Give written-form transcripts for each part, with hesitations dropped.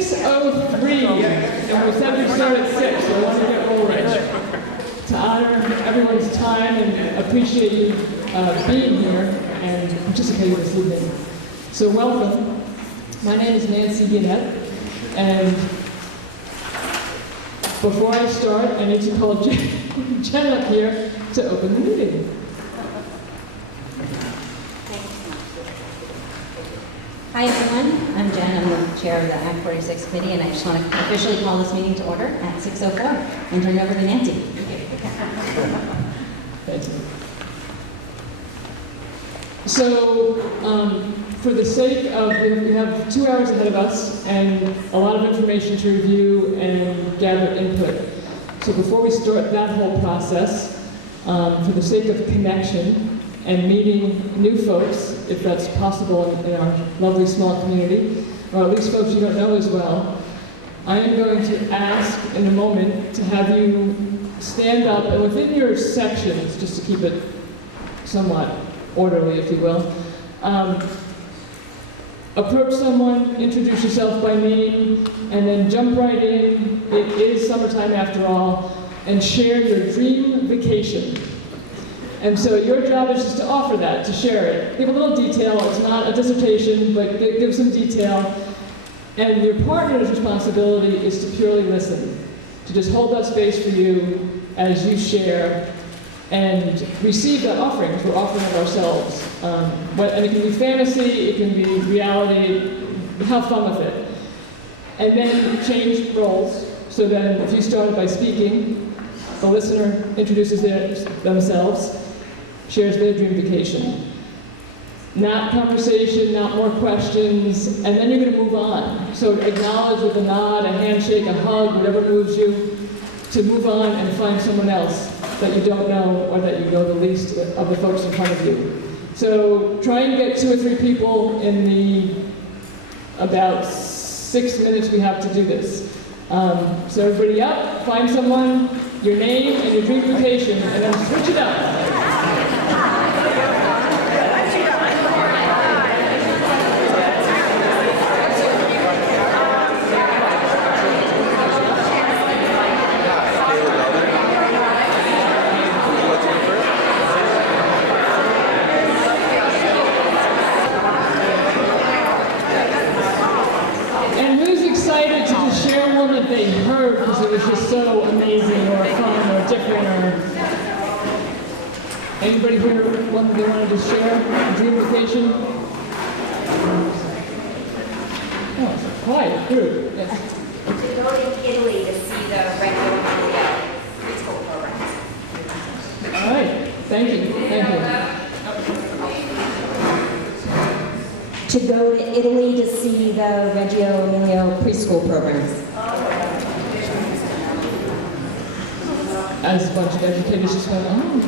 6:03, and we said we'd start at 6, so I want to get rolling. To honor everyone's time and appreciate you being here and participating this evening. So welcome. My name is Nancy Guinette, and before I start, I need to call Jen up here to open the meeting. Hi everyone, I'm Jen, I'm the chair of the ACT46 committee, and I just want to officially call this meeting to order at 6:04 and turn it over to Nancy. Thank you. So, for the sake of, we have 2 hours ahead of us and a lot of information to review and gather input. So before we start that whole process, for the sake of connection and meeting new folks, if that's possible in our lovely small community, or at least folks you don't know as well, I am going to ask in a moment to have you stand up and within your sections, just to keep it somewhat orderly, if you will, approach someone, introduce yourself by name, and then jump right in. It is summertime after all, and share your dream vacation. And so your job is just to offer that, to share it. Give a little detail. It's not a dissertation, but give some detail. And your partner's responsibility is to purely listen, to just hold that space for you as you share and receive that offering, because we're offering of ourselves. And it can be fantasy, it can be reality. Have fun with it. And then change roles. So then if you started by speaking, the listener introduces themselves, shares their dream vacation. Not conversation, not more questions, and then you're going to move on. So acknowledge with a nod, a handshake, a hug, whatever moves you, to move on and find someone else that you don't know or that you know the least of the folks in front of you. So try and get 2 or 3 people in the about 6 minutes we have to do this. So everybody up, find someone, your name and your dream vacation, and then switch it up. They heard because it was just so amazing or fun or different or... Anybody here one that they wanted to share? A dream vacation? Oh, it's a quiet group. Yes. To go to Italy to see the regular preschool programs. All right. Thank you. Thank you. To go to Italy to see the Reggio Emilia preschool programs. As a bunch of educators just went, oh.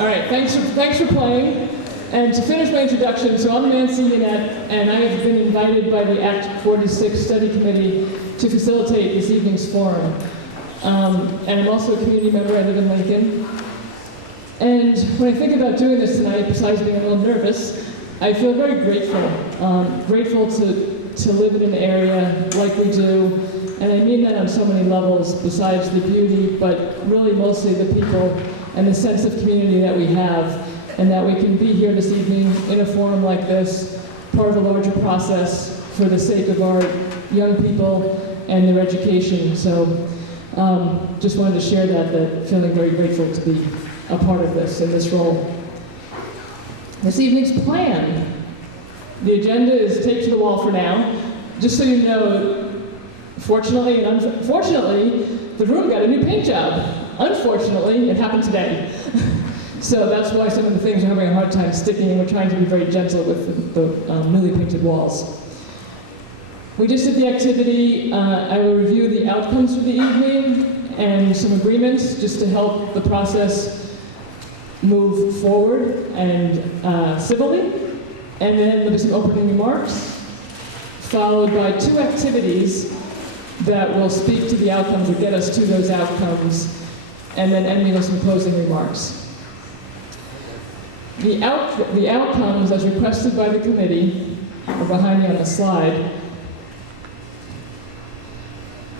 All right, thanks for playing. And to finish my introduction, so I'm Nancy Guinette, and I have been invited by the ACT46 Study Committee to facilitate this evening's forum. And I'm also a community member. I live in Lincoln. And when I think about doing this tonight, besides being a little nervous, I feel very grateful. Grateful to live in an area like we do. And I mean that on so many levels, besides the beauty, but really mostly the people and the sense of community that we have, and that we can be here this evening in a forum like this, part of a larger process for the sake of our young people and their education. So just wanted to share that feeling very grateful to be a part of this in this role. This evening's plan. The agenda is taped to the wall for now. Just so you know, fortunately and unfortunately, the room got a new paint job. Unfortunately, it happened today. So that's why some of the things are having a hard time sticking, and we're trying to be very gentle with the newly painted walls. We just did the activity. I will review the outcomes for the evening and some agreements just to help the process move forward and civilly. And then there'll be some opening remarks, followed by 2 activities that will speak to the outcomes or get us to those outcomes, and then ending with some closing remarks. The outcomes, as requested by the committee, are behind me on the slide,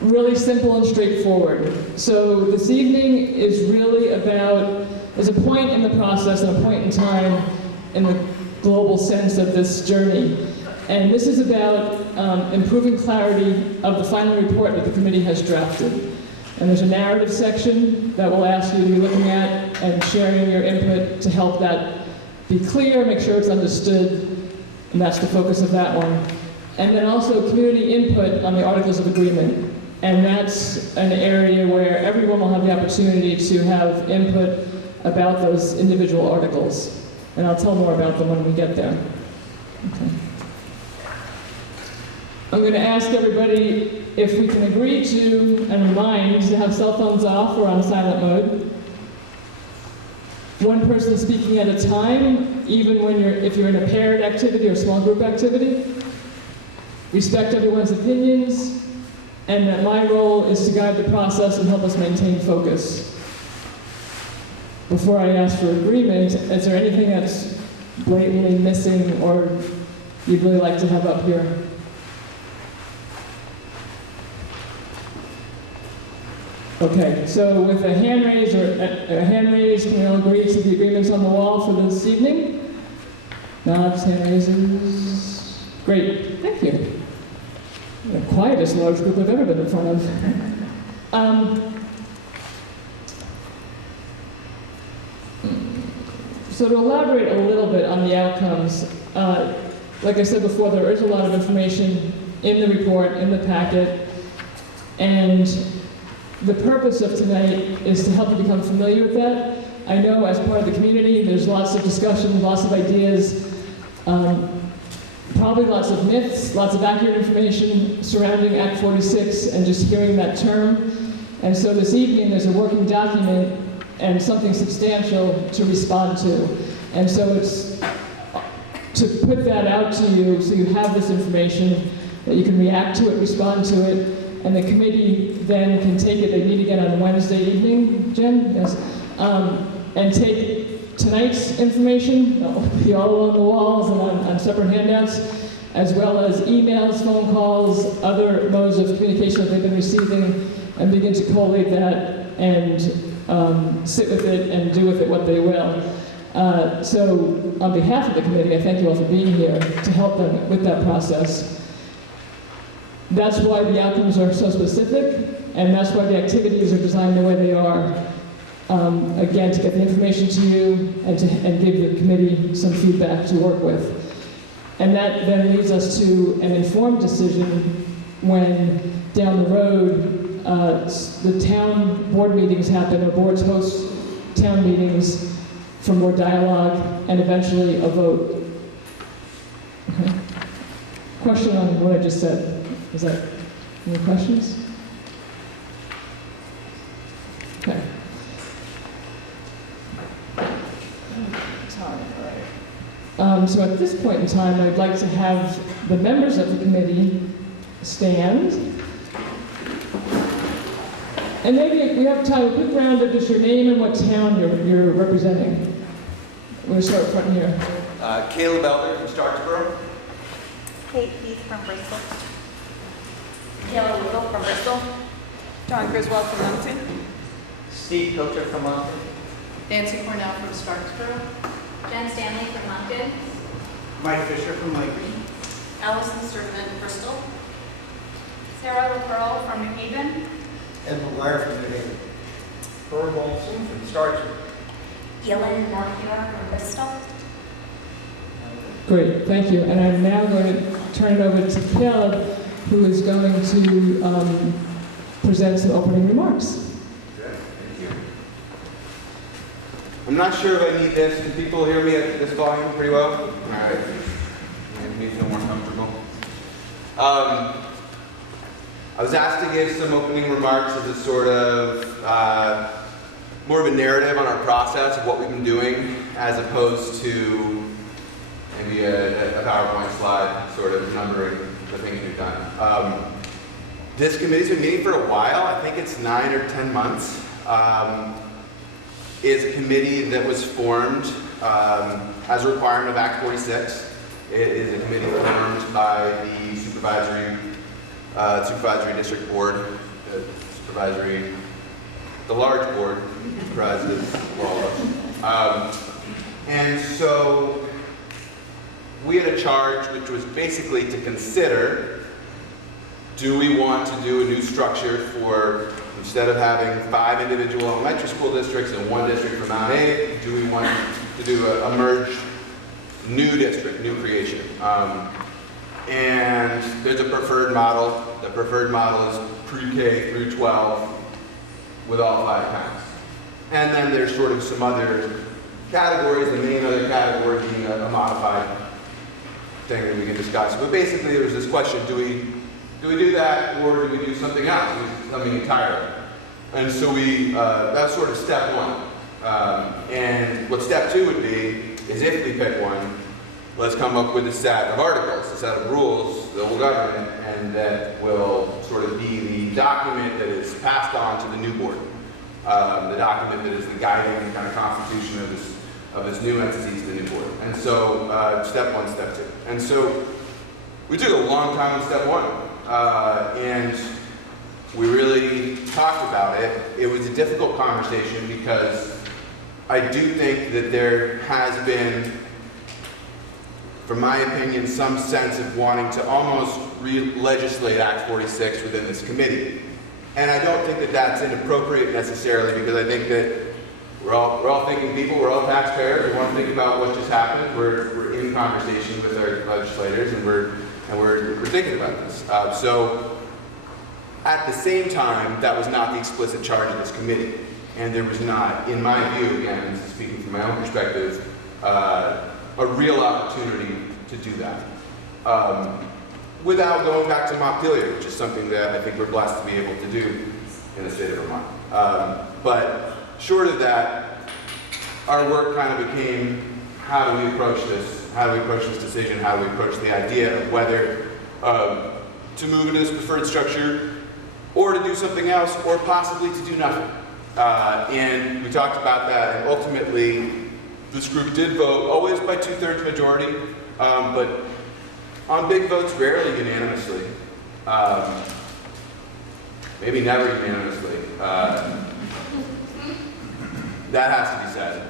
really simple and straightforward. So this evening is really about, there's a point in the process and a point in time in the global sense of this journey. And this is about improving clarity of the final report that the committee has drafted. And there's a narrative section that will ask you to be looking at and sharing your input to help that be clear, make sure it's understood, and that's the focus of that one. And then also community input on the Articles of Agreement. And that's an area where everyone will have the opportunity to have input about those individual articles. And I'll tell more about them when we get there. Okay. I'm going to ask everybody if we can agree to and remind to have cell phones off or on silent mode. One person speaking at a time, even if you're in a paired activity or small group activity. Respect everyone's opinions, and that my role is to guide the process and help us maintain focus. Before I ask for agreement, is there anything that's blatantly missing or you'd really like to have up here? Okay, so with a hand raise can we all agree to the agreements on the wall for this evening? Nods, hand raises. Great, thank you. The quietest large group I've ever been in front of. So to elaborate a little bit on the outcomes, like I said before, there is a lot of information in the report, in the packet, and the purpose of tonight is to help you become familiar with that. I know as part of the community, there's lots of discussion, lots of ideas, probably lots of myths, lots of accurate information surrounding Act 46 and just hearing that term. And so this evening, there's a working document and something substantial to respond to. And so it's to put that out to you so you have this information, that you can react to it, respond to it, and the committee then can take it. They meet again on Wednesday evening, Jen? Yes. And take tonight's information, that will be all on the walls and on separate handouts, as well as emails, phone calls, other modes of communication that they've been receiving, and begin to collate that and sit with it and do with it what they will. So on behalf of the committee, I thank you all for being here to help them with that process. That's why the outcomes are so specific, and that's why the activities are designed the way they are. Again, to get the information to you and give the committee some feedback to work with. And that then leads us to an informed decision when down the road the town board meetings happen, or boards host town meetings for more dialogue and eventually a vote. Okay. Question on what I just said. Is that any questions? Okay. So at this point in time, I'd like to have the members of the committee stand. And maybe we have time, a quick round of just your name and what town you're representing. We're going to start front here. Caleb Elder from Starksboro. Kate Heath from Bristol. Kayla Whittle from Bristol. John Griswold from Moncton. Steve Pilcher from Moncton. Nancy Cornell from Starksboro. Jen Stanley from Moncton. Mike Fisher from Lakeview. Allison Sturman, Bristol. Sarah LaPearl from New Haven. Ed McGuire from New Haven. Herb Olson from Starksboro. Gillen Melchior from Bristol. Great, thank you. And I'm now going to turn it over to Caleb, who is going to present some opening remarks. Okay, thank you. I'm not sure if I need this. Can people hear me at this volume pretty well? All right. Make me feel more comfortable. I was asked to give some opening remarks as a sort of more of a narrative on our process of what we've been doing, as opposed to maybe a PowerPoint slide sort of numbering the things we've done. This committee's been meeting for a while. I think it's 9 or 10 months. Is a committee that was formed as a requirement of Act 46. It is a committee formed by the Supervisory District Board supervisory, the large board comprises all of us. And so we had a charge which was basically to consider, do we want to do a new structure for, instead of having 5 individual elementary school districts and 1 district for Mount A, do we want to do a merged new district, new creation? And there's a preferred model. The preferred model is pre-K through 12 with all 5 towns. And then there's sort of some other categories, the main other category being a modified thing that we can discuss. But basically there was this question, do we do that, or do we do something else, something entirely? And so that's sort of step 1. And what step 2 would be is, if we pick one, let's come up with a set of articles, a set of rules that will govern it, and that will sort of be the document that is passed on to the new board. The document that is the guiding kind of constitution of this new entity to the new board. And so step 1, step 2. And so we took a long time with step 1. And we really talked about it. It was a difficult conversation because I do think that there has been, from my opinion, some sense of wanting to almost re-legislate Act 46 within this committee. And I don't think that that's inappropriate necessarily, because I think that we're all thinking people, we're all taxpayers, we want to think about what just happened. We're in conversation with our legislators, and we're thinking about this. So at the same time, that was not the explicit charge of this committee. And there was not, in my view, again, this is speaking from my own perspective, a real opportunity to do that. Without going back to Montpelier, which is something that I think we're blessed to be able to do in the state of Vermont. But short of that, our work kind of became, how do we approach this? How do we approach this decision? How do we approach the idea of whether to move into this preferred structure, or to do something else, or possibly to do nothing? And we talked about that, and ultimately this group did vote, always by 2/3 majority, but on big votes, rarely unanimously. Maybe never unanimously. That has to be said.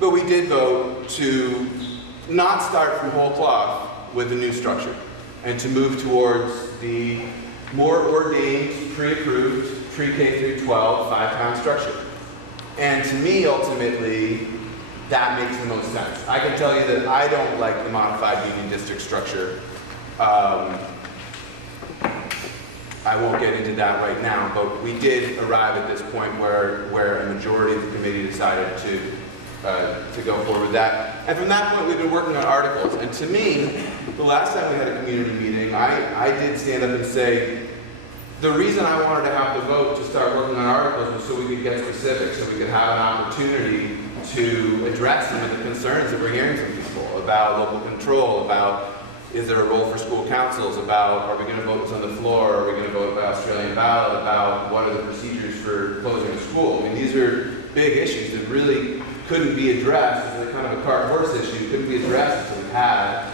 But we did vote to not start from whole cloth with the new structure, and to move towards the more ordained, pre-approved, pre-K through 12, 5-town structure. And to me, ultimately, that makes the most sense. I can tell you that I don't like the modified union district structure. I won't get into that right now, but we did arrive at this point where a majority of the committee decided to go forward with that. And from that point, we've been working on articles. And to me, the last time we had a community meeting, I did stand up and say, the reason I wanted to have the vote to start working on articles was so we could get specific, so we could have an opportunity to address some of the concerns that we're hearing from people about local control, about is there a role for school councils, about are we going to vote this on the floor, are we going to vote by Australian ballot, about what are the procedures for closing a school. I mean, these are big issues that really couldn't be addressed as a kind of a cart horse issue, couldn't be addressed until we had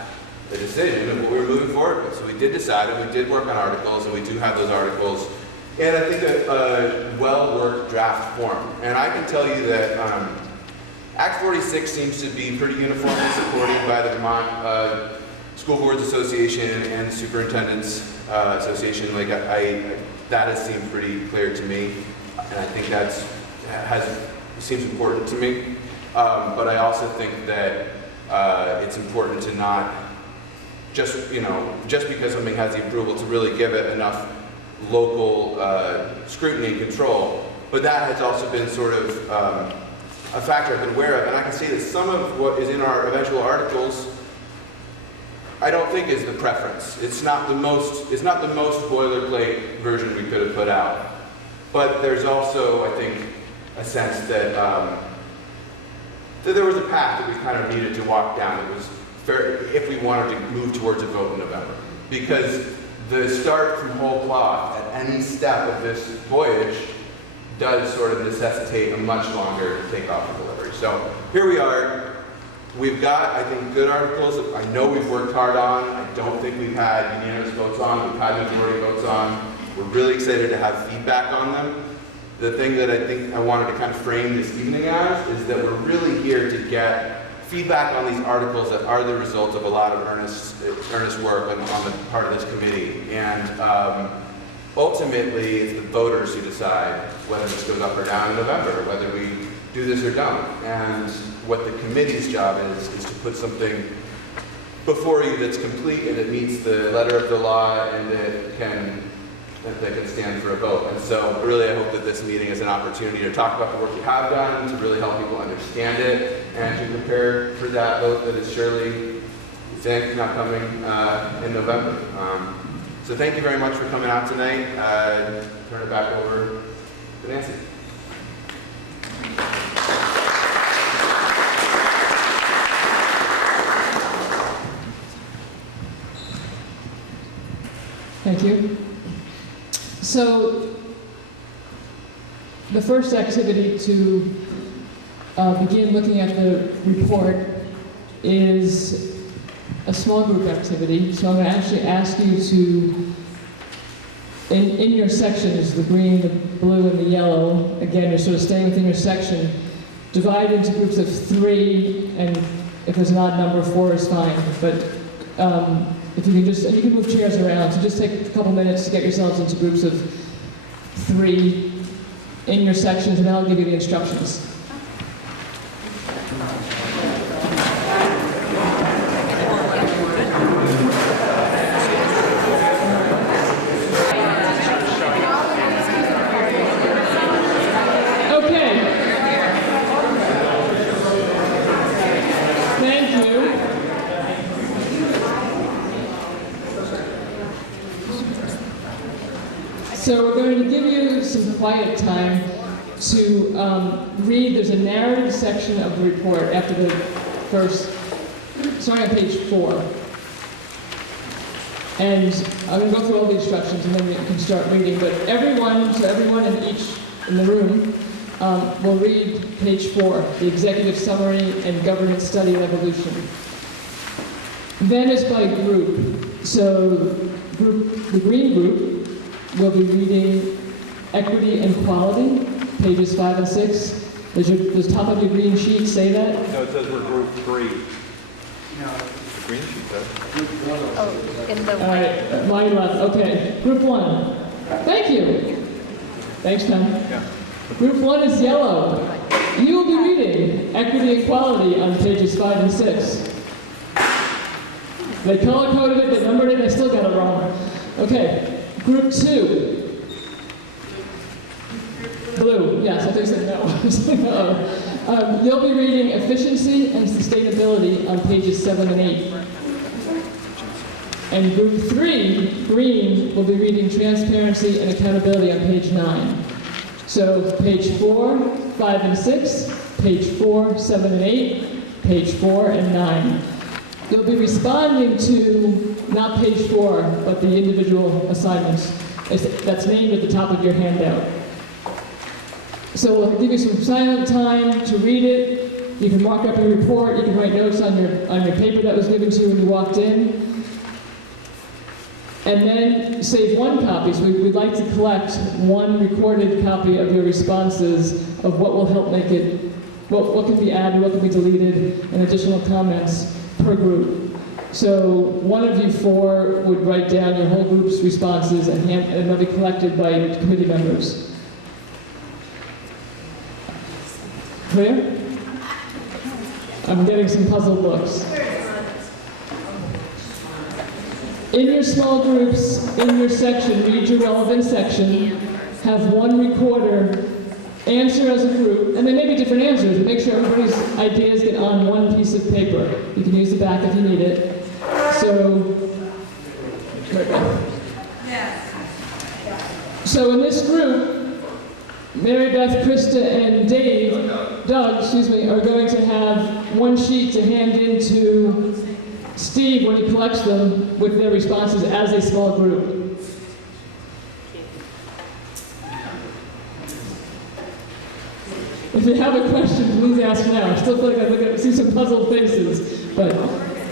a decision of what we were moving forward with. So we did decide, and we did work on articles, and we do have those articles, and I think a well-worked draft form. And I can tell you that Act 46 seems to be pretty uniformly supported by the Vermont School Boards Association and the Superintendents Association. Like that has seemed pretty clear to me, and I think seems important to me. But I also think that it's important to not just because something has the approval, to really give it enough local scrutiny and control. But that has also been sort of a factor I've been aware of, and I can see that some of what is in our eventual articles, I don't think is the preference. It's not the most boilerplate version we could have put out. But there's also, I think, a sense that that there was a path that we kind of needed to walk down. It was fair if we wanted to move towards a vote in November, because the start from whole cloth at any step of this voyage does sort of necessitate a much longer takeoff and delivery. So here we are. we've got, I think, good articles that I know we've worked hard on. I don't think we've had unanimous votes on. We've had majority votes on. We're really excited to have feedback on them. The thing that I think I wanted to kind of frame this evening as is that we're really here to get feedback on these articles that are the result of a lot of earnest work on the part of this committee. And ultimately, it's the voters who decide whether this goes up or down in November, whether we do this or don't. And what the committee's job is to put something before you that's complete and it meets the letter of the law and that can stand for a vote. And so really I hope that this meeting is an opportunity to talk about the work you have done, to really help people understand it, and to prepare for that vote that is surely not coming in November. So thank you very much for coming out tonight. Turn it back over to Nancy. Thank you. So, the first activity to begin looking at the report is a small group activity. So I'm going to actually ask you to, in your sections, the green, the blue, and the yellow, again, you're sort of staying within your section, divide into groups of 3, and if there's an odd number, 4 is fine. But if you can just, and you can move chairs around, so just take a couple minutes to get yourselves into groups of 3 in your sections, and then I'll give you the instructions. Okay. Thank you. So we're going to give you some quiet time to read. There's a narrative section of the report after the first, starting on page 4. And I'm going to go through all the instructions and then you can start reading. But everyone in the room will read page 4, the executive summary and governance study of evolution. Then it's by group. So the green group will be reading Equity and Quality, pages 5 and 6. Does the top of your green sheet say that? No, it says we're group 3. No. The green sheet does. Oh, in the All right, my left. Okay, group 1. Thank you. Thanks, Tom. Yeah. Group 1 is yellow. You will be reading Equity and Quality on pages 5 and 6. They color-coded it, they numbered it, they still got it wrong. Okay. Group 2. Blue. Yes, I think I said no. You'll be reading Efficiency and Sustainability on pages 7 and 8. And group 3, green, will be reading Transparency and Accountability on page 9. So page 4, 5 and 6, page 4, 7 and 8, page 4 and 9. You'll be responding to not page 4, but the individual assignments that's named at the top of your handout. So we'll give you some silent time to read it. You can mark up your report. You can write notes on your paper that was given to you when you walked in. And then save 1 copy. So we'd like to collect 1 recorded copy of your responses of what will help make it, what can be added, what can be deleted, and additional comments per group. So one of you 4 would write down your whole group's responses and they'll be collected by your committee members. Clear? I'm getting some puzzled looks. In your small groups, in your section, read your relevant section, have 1 recorder answer as a group, and they may be different answers, but make sure everybody's ideas get on 1 piece of paper. You can use the back if you need it. So in this group, Mary Beth, Krista, and Doug, are going to have 1 sheet to hand in to Steve when he collects them with their responses as a small group. If if you have a question, please ask now. I still feel like I see some puzzled faces, but,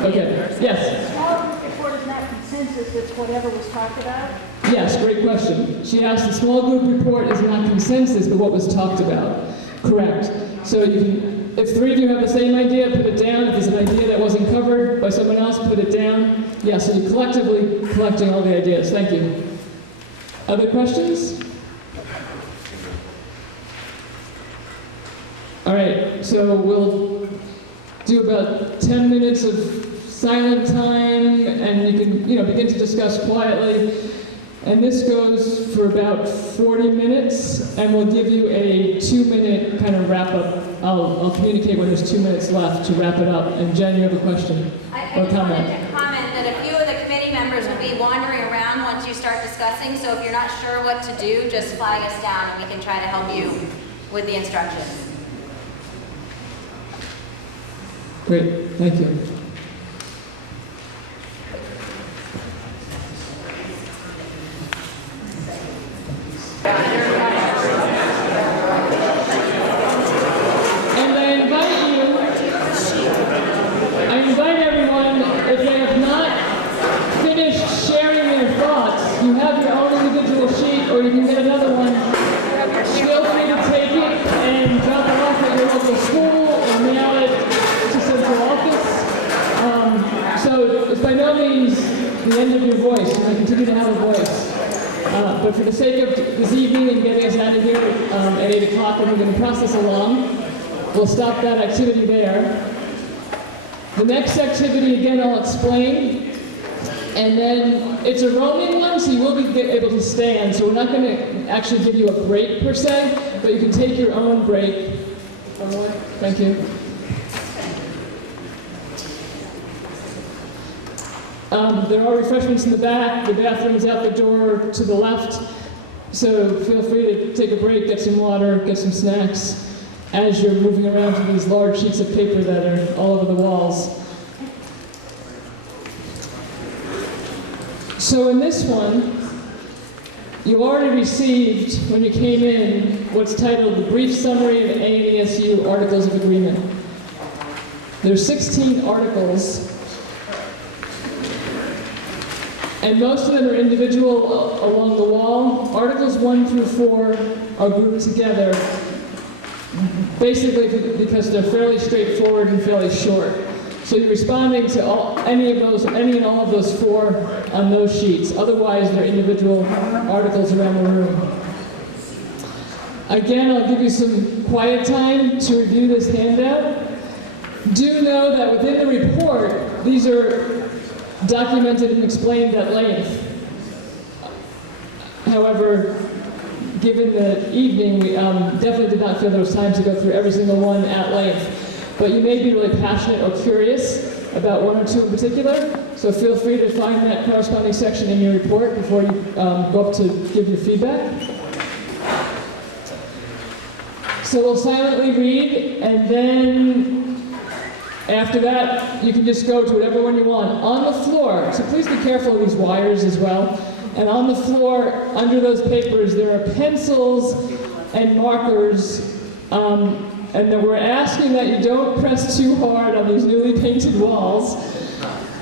okay. Yes? Small group report is not consensus, it's whatever was talked about? Yes, great question. She asked, the small group report is not consensus, but what was talked about. Correct. So you can, if three of you have the same idea, put it down. If there's an idea that wasn't covered by someone else, put it down. Yeah, so you're collectively collecting all the ideas. Thank you. Other questions? All right, so we'll do about 10 minutes of silent time, and you can, begin to discuss quietly. And this goes for about 40 minutes, and we'll give you a 2-minute kind of wrap-up. I'll communicate when there's 2 minutes left to wrap it up. And Jen, you have a question I or just wanted comment? to comment that a few of the committee members will be wandering around once you start discussing, so if you're not sure what to do, just flag us down and we can try to help you with the instructions. Great, thank you. And I invite everyone, if they have not finished sharing their thoughts, you have your own individual sheet, or you can get another one. Feel free to take it and drop it off at your local school or mail it to central office. So it's by no means the end of your voice. You're going to continue to have a voice. But for the sake of this evening and getting us out of here at 8 o'clock, and we're going to process along, we'll stop that activity there. The next activity, again, I'll explain. And then it's a roaming one, so you will be able to stand. So we're not going to actually give you a break per se, but you can take your own break. Thank you. There are refreshments in the back. The bathroom's out the door to the left. So feel free to take a break, get some water, get some snacks as you're moving around to these large sheets of paper that are all over the walls. So in this one, you already received, when you came in, what's titled the Brief Summary of ANESU Articles of Agreement. There's 16 articles, and most of them are individual along the wall. Articles 1 through 4 are grouped together, basically because they're fairly straightforward and fairly short. So you're responding to any and all of those 4 on those sheets. Otherwise, they're individual articles around the room. Again, I'll give you some quiet time to review this handout. Do know that within the report, these are documented and explained at length. However, given the evening, we definitely did not feel there was time to go through every single one at length. But you may be really passionate or curious about 1 or 2 in particular, so feel free to find that corresponding section in your report before you go up to give your feedback. So we'll silently read, and then after that, you can just go to whatever one you want. On the floor, so please be careful of these wires as well, and on the floor, under those papers, there are pencils and markers. And then we're asking that you don't press too hard on these newly painted walls.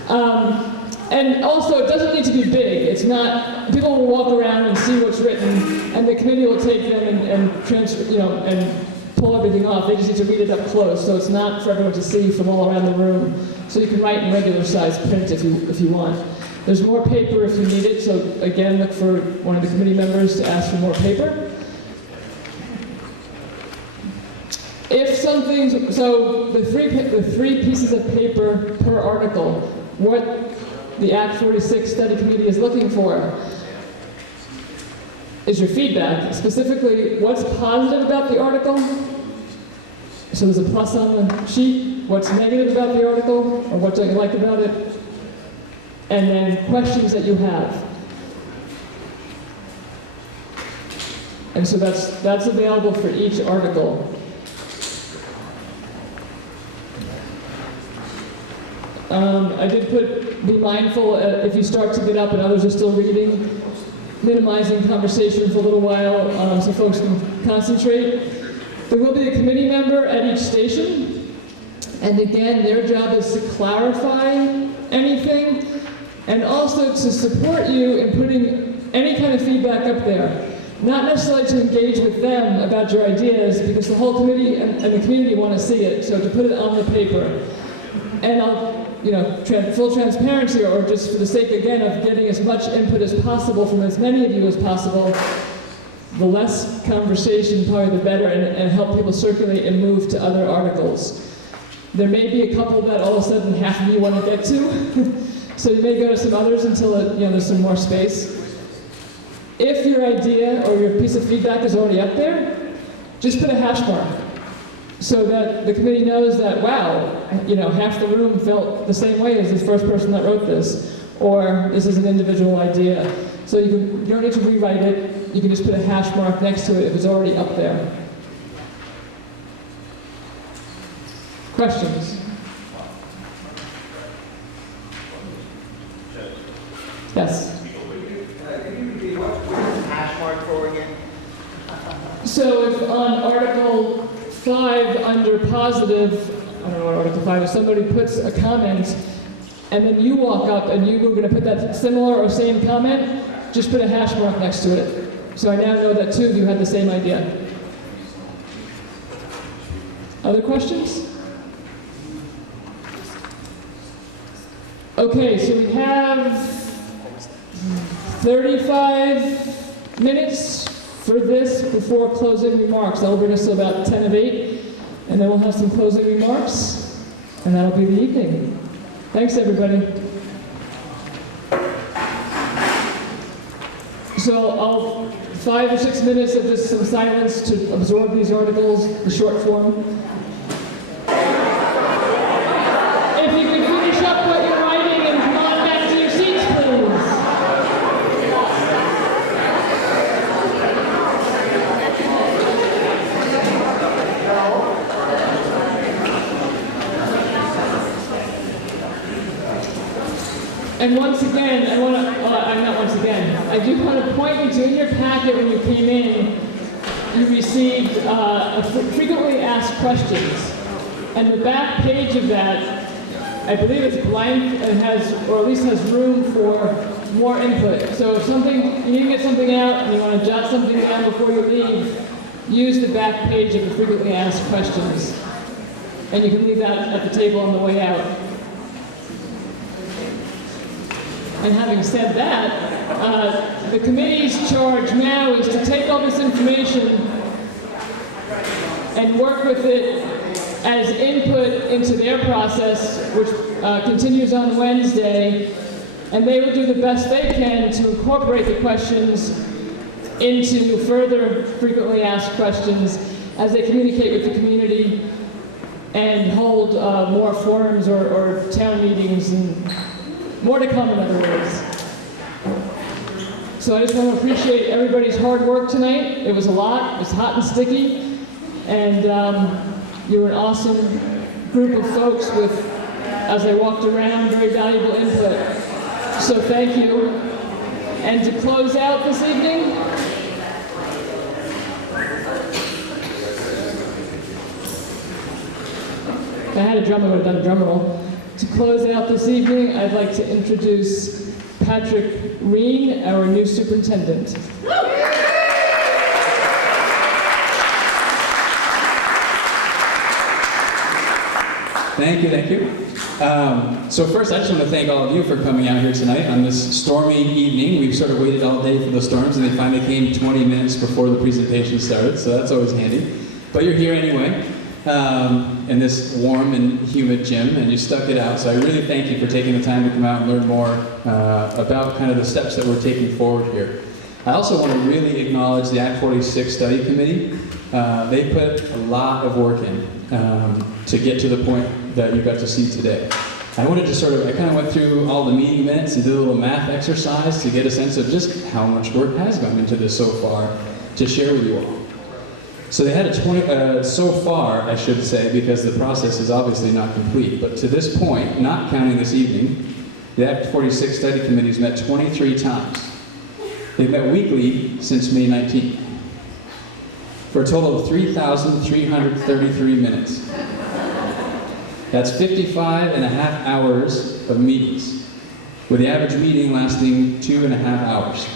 And also, it doesn't need to be big. It's not, people will walk around and see what's written, and the committee will take them and transfer, and pull everything off. They just need to read it up close, so it's not for everyone to see from all around the room. So you can write in regular size print if you want. There's more paper if you need it, so again, look for one of the committee members to ask for more paper. If something's, so the three pieces of paper per article, what the ACT 46 study committee is looking for is your feedback. Specifically, what's positive about the article? So there's a plus on the sheet. What's negative about the article, or what don't you like about it? And then questions that you have. And so that's available for each article. I did put, be mindful if you start to get up and others are still reading, minimizing conversation for a little while so folks can concentrate. There will be a committee member at each station, and again, their job is to clarify anything, and also to support you in putting any kind of feedback up there. Not necessarily to engage with them about your ideas, because the whole committee and the community want to see it, so to put it on the paper. And I'll, full transparency, or just for the sake, again, of getting as much input as possible from as many of you as possible, the less conversation, probably the better, and help people circulate and move to other articles. There may be a couple that all of a sudden half of you want to get to, so you may go to some others until there's some more space. If your idea or your piece of feedback is already up there, just put a hash mark so that the committee knows that, wow, half the room felt the same way as this first person that wrote this, or this is an individual idea. So you don't need to rewrite it, you can just put a hash mark next to it if it's already up there. Questions? Yes? So if on Article 5 under positive, I don't know what Article 5 is, somebody puts a comment, and then you walk up and you were going to put that similar or same comment, just put a hash mark next to it. So I now know that two of you had the same idea. Other questions? Okay, so we have 35 minutes for this before closing remarks. That'll bring us to about 10 of 8, and then we'll have some closing remarks, and that'll be the evening. Thanks, everybody. So 5 or 6 minutes of just some silence to absorb these articles, the short form. If you can finish up what you're writing and come on back to your seats, please. And once again, I do want to point you to, in your packet when you came in, you received frequently asked questions. And the back page of that, I believe it's blank and has, or at least has room for more input. So if you need to get something out and you want to jot something down before you leave, use the back page of the frequently asked questions. And you can leave that at the table on the way out. And having said that, the committee's charge now is to take all this information and work with it as input into their process, which continues on Wednesday, and they will do the best they can to incorporate the questions into further frequently asked questions as they communicate with the community and hold more forums or town meetings, and more to come, in other words. So I just want to appreciate everybody's hard work tonight. It was a lot. It was hot and sticky. And you were an awesome group of folks with, as I walked around, very valuable input. So thank you. And to close out this evening, if I had a drum, I would have done a drum roll. To close out this evening, I'd like to introduce Patrick Reen, our new superintendent. Thank you. So first, I just want to thank all of you for coming out here tonight on this stormy evening. We've sort of waited all day for the storms, and they finally came 20 minutes before the presentation started, so that's always handy. But you're here anyway, in this warm and humid gym, and you stuck it out. So I really thank you for taking the time to come out and learn more about kind of the steps that we're taking forward here. I also want to really acknowledge the ACT46 Study Committee. They put a lot of work in to get to the point that you got to see today. I wanted to I kind of went through all the meeting minutes and did a little math exercise to get a sense of just how much work has gone into this so far to share with you all. So they had a so far, I should say, because the process is obviously not complete, but to this point, not counting this evening, the ACT46 Study Committee's met 23 times. They've met weekly since May 19th. for a total of 3,333 minutes. That's 55 and a half hours of meetings, with the average meeting lasting 2.5 hours.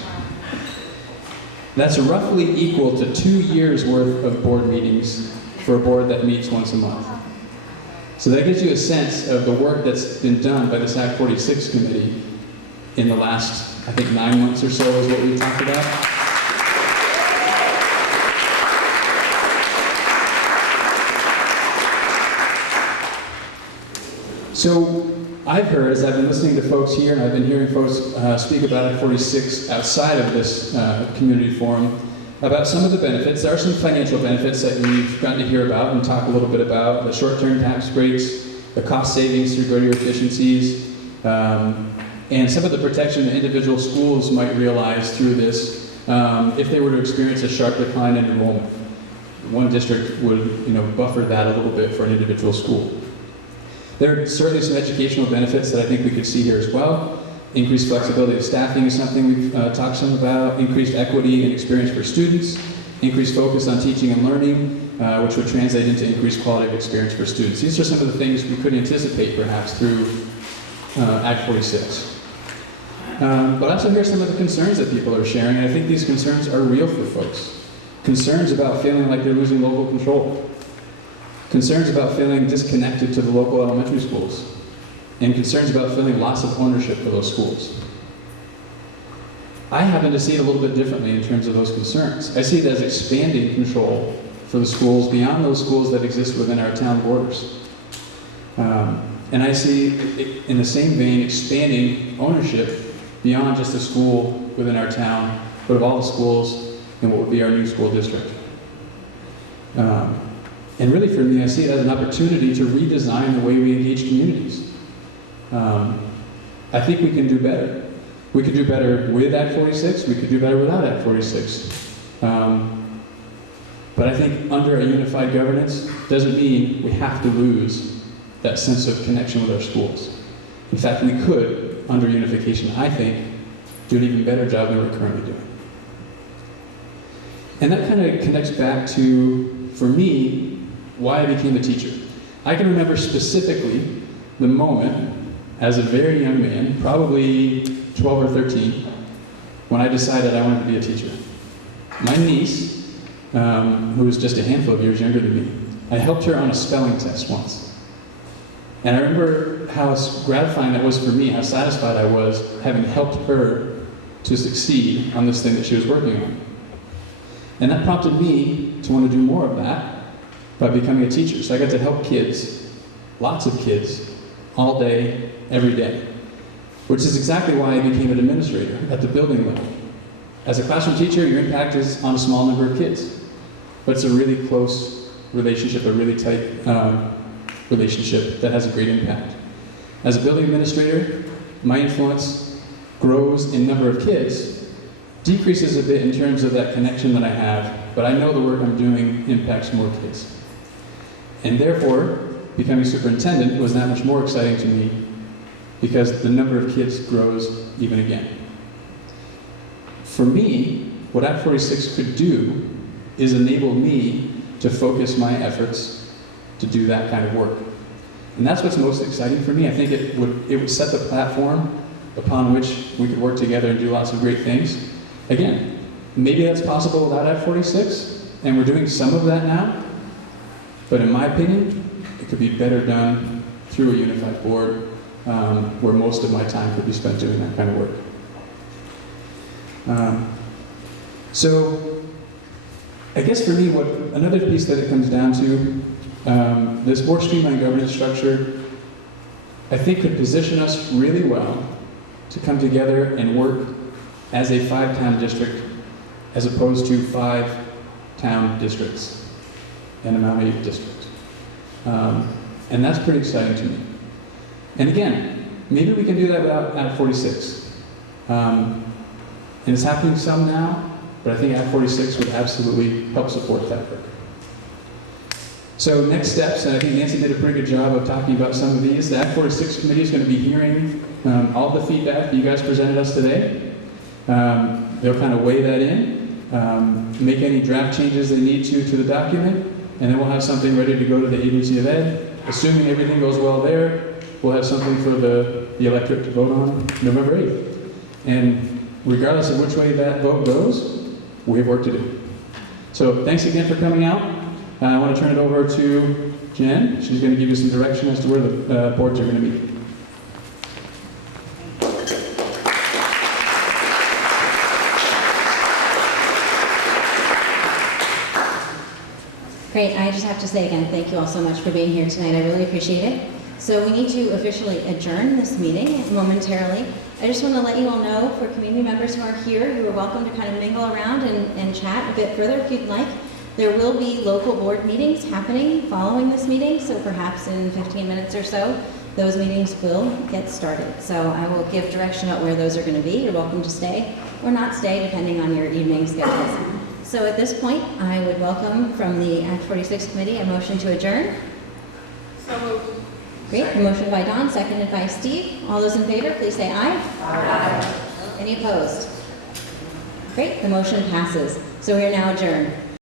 That's roughly equal to 2 years' worth of board meetings for a board that meets once a month. So that gives you a sense of the work that's been done by this ACT46 committee in the last, I think, 9 months or so is what we talked about. So I've heard, as I've been listening to folks here, and I've been hearing folks speak about ACT46 outside of this community forum, about some of the benefits. There are some financial benefits that we've gotten to hear about and talk a little bit about: the short-term tax breaks, the cost savings through greater efficiencies, and some of the protection that individual schools might realize through this if they were to experience a sharp decline in enrollment. One district would, buffer that a little bit for an individual school. There are certainly some educational benefits that I think we could see here as well. Increased flexibility of staffing is something we've talked some about. Increased equity and experience for students. Increased focus on teaching and learning, which would translate into increased quality of experience for students. These are some of the things we could anticipate perhaps through ACT46. But also hear some of the concerns that people are sharing, and I think these concerns are real for folks. Concerns about feeling like they're losing local control. Concerns about feeling disconnected to the local elementary schools. And concerns about feeling loss of ownership for those schools. I happen to see it a little bit differently in terms of those concerns. I see it as expanding control for the schools beyond those schools that exist within our town borders. And I see, in the same vein, expanding ownership beyond just a school within our town, but of all the schools in what would be our new school district. And really for me, I see it as an opportunity to redesign the way we engage communities. I think we can do better. We could do better with ACT46, we could do better without ACT46. But I think under a unified governance doesn't mean we have to lose that sense of connection with our schools. In fact, we could, under unification, I think, do an even better job than we're currently doing. And that kind of connects back to, for me, why I became a teacher. I can remember specifically the moment as a very young man, probably 12 or 13, when I decided I wanted to be a teacher. My niece, who was just a handful of years younger than me, I helped her on a spelling test once. And I remember how gratifying that was for me, how satisfied I was having helped her to succeed on this thing that she was working on. And that prompted me to want to do more of that by becoming a teacher. So I got to help kids, lots of kids, all day, every day. Which is exactly why I became an administrator at the building level. As a classroom teacher, your impact is on a small number of kids. But it's a really close relationship, a really tight relationship that has a great impact. As a building administrator, my influence grows in number of kids, decreases a bit in terms of that connection that I have, but I know the work I'm doing impacts more kids. And therefore, becoming superintendent was that much more exciting to me because the number of kids grows even again. For me, what ACT46 could do is enable me to focus my efforts to do that kind of work. And that's what's most exciting for me. I think it would set the platform upon which we could work together and do lots of great things. Again, maybe that's possible without ACT46, and we're doing some of that now. But in my opinion, it could be better done through a unified board where most of my time could be spent doing that kind of work. So I guess for me, another piece that it comes down to, this more streamlined governance structure, I think could position us really well to come together and work as a 5-town district as opposed to 5-town districts and a Mount Airy district. And that's pretty exciting to me. And again, maybe we can do that without ACT46. And it's happening some now, but I think ACT46 would absolutely help support that work. So next steps, and I think Nancy did a pretty good job of talking about some of these. The ACT46 committee is going to be hearing all the feedback that you guys presented us today. They'll kind of weigh that in. make any draft changes they need to the document, and then we'll have something ready to go to the agency of ed. Assuming everything goes well there, we'll have something for the electorate to vote on November 8th. And regardless of which way that vote goes, we have work to do. So thanks again for coming out. I want to turn it over to Jen. She's going to give you some direction as to where the boards are going to meet. Great, I just have to say again, thank you all so much for being here tonight. I really appreciate it. So we need to officially adjourn this meeting momentarily. I just want to let you all know, for community members who are here, you are welcome to kind of mingle around and chat a bit further if you'd like. There will be local board meetings happening following this meeting, so perhaps in 15 minutes or so, those meetings will get started. So I will give direction about where those are going to be. You're welcome to stay or not stay, depending on your evening schedules. So at this point, I would welcome from the Act 46 Committee a motion to adjourn. So moved. Great, a motion by Don, seconded by Steve. All those in favor, please say aye. Aye. Any opposed? Great, the motion passes. So we are now adjourned.